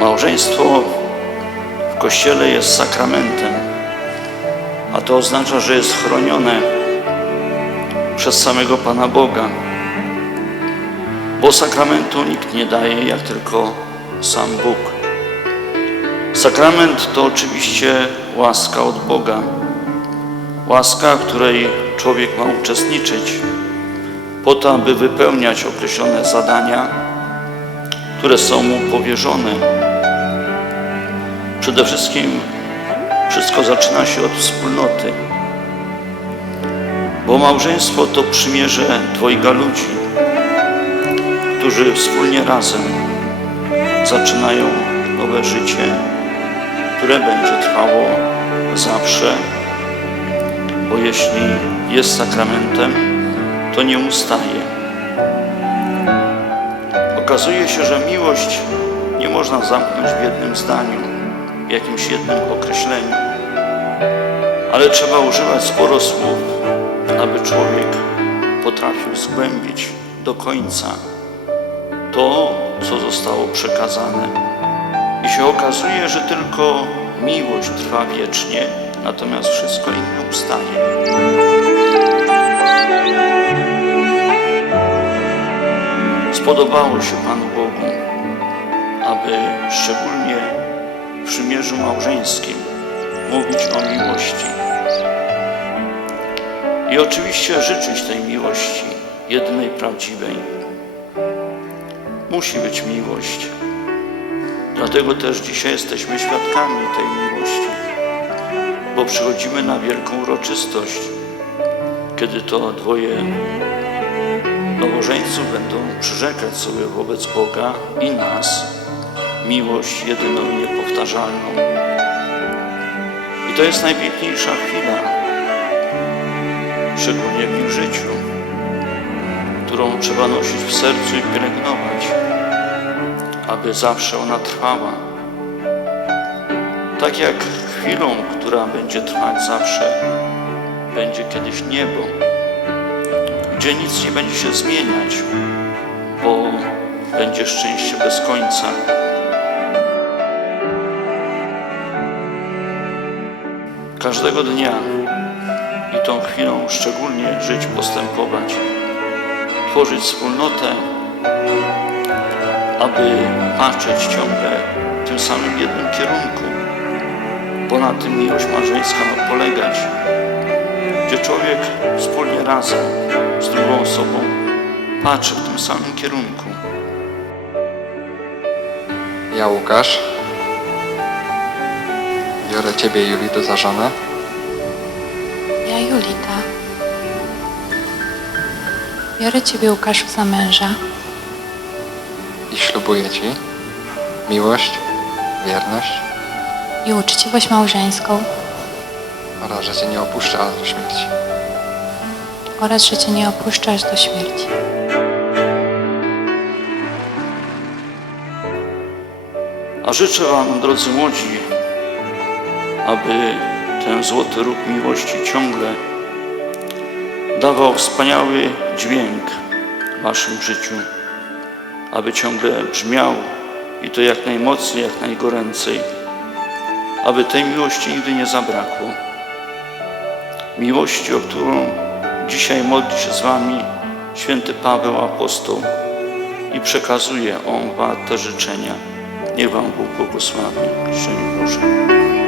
Małżeństwo w Kościele jest sakramentem, a to oznacza, że jest chronione przez samego Pana Boga, bo sakramentu nikt nie daje, jak tylko sam Bóg. Sakrament to oczywiście łaska od Boga, łaska, której człowiek ma uczestniczyć, po to, aby wypełniać określone zadania, które są mu powierzone. Przede wszystkim wszystko zaczyna się od wspólnoty, bo małżeństwo to przymierze dwojga ludzi, którzy wspólnie razem zaczynają nowe życie, które będzie trwało zawsze, bo jeśli jest sakramentem, to nie ustaje. Okazuje się, że miłość nie można zamknąć w jednym zdaniu, jakimś jednym określeniu, ale trzeba używać sporo słów, aby człowiek potrafił zgłębić do końca to, co zostało przekazane. I się okazuje, że tylko miłość trwa wiecznie, natomiast wszystko inne ustaje. Spodobało się Panu Bogu, aby szczególnie w przymierzu małżeńskim mówić o miłości. I oczywiście życzyć tej miłości, jednej prawdziwej. Musi być miłość. Dlatego też dzisiaj jesteśmy świadkami tej miłości, bo przychodzimy na wielką uroczystość, kiedy to dwoje nowożeńców będą przyrzekać sobie wobec Boga i nas miłość jedyną i niepowtarzalną. I to jest najpiękniejsza chwila, szczególnie w ich życiu, którą trzeba nosić w sercu i pielęgnować, aby zawsze ona trwała. Tak jak chwilą, która będzie trwać zawsze, będzie kiedyś niebo gdzie nic nie będzie się zmieniać, bo będzie szczęście bez końca. Każdego dnia i tą chwilą szczególnie żyć, postępować, tworzyć wspólnotę, aby patrzeć ciągle w tym samym jednym kierunku, bo na tym miłość małżeńska ma polegać gdzie człowiek wspólnie razem z drugą osobą patrzy w tym samym kierunku. Ja, Łukasz, biorę Ciebie, Julito, za żonę Ja Julita. Biorę Ciebie, Łukaszu, za męża i ślubuję Ci miłość, wierność i uczciwość małżeńską oraz, że Cię nie opuszczę aż do śmierci. oraz, że Cię nie opuszczasz do śmierci. A życzę Wam, drodzy młodzi, aby ten złoty róg miłości ciągle dawał wspaniały dźwięk w Waszym życiu, aby ciągle brzmiał i to jak najmocniej, jak najgoręcej, aby tej miłości nigdy nie zabrakło. Miłości, o którą dzisiaj modli się z Wami święty Paweł Apostoł i przekazuje on Wam te życzenia. Niech Wam Bóg błogosławi. Szczęść Boże.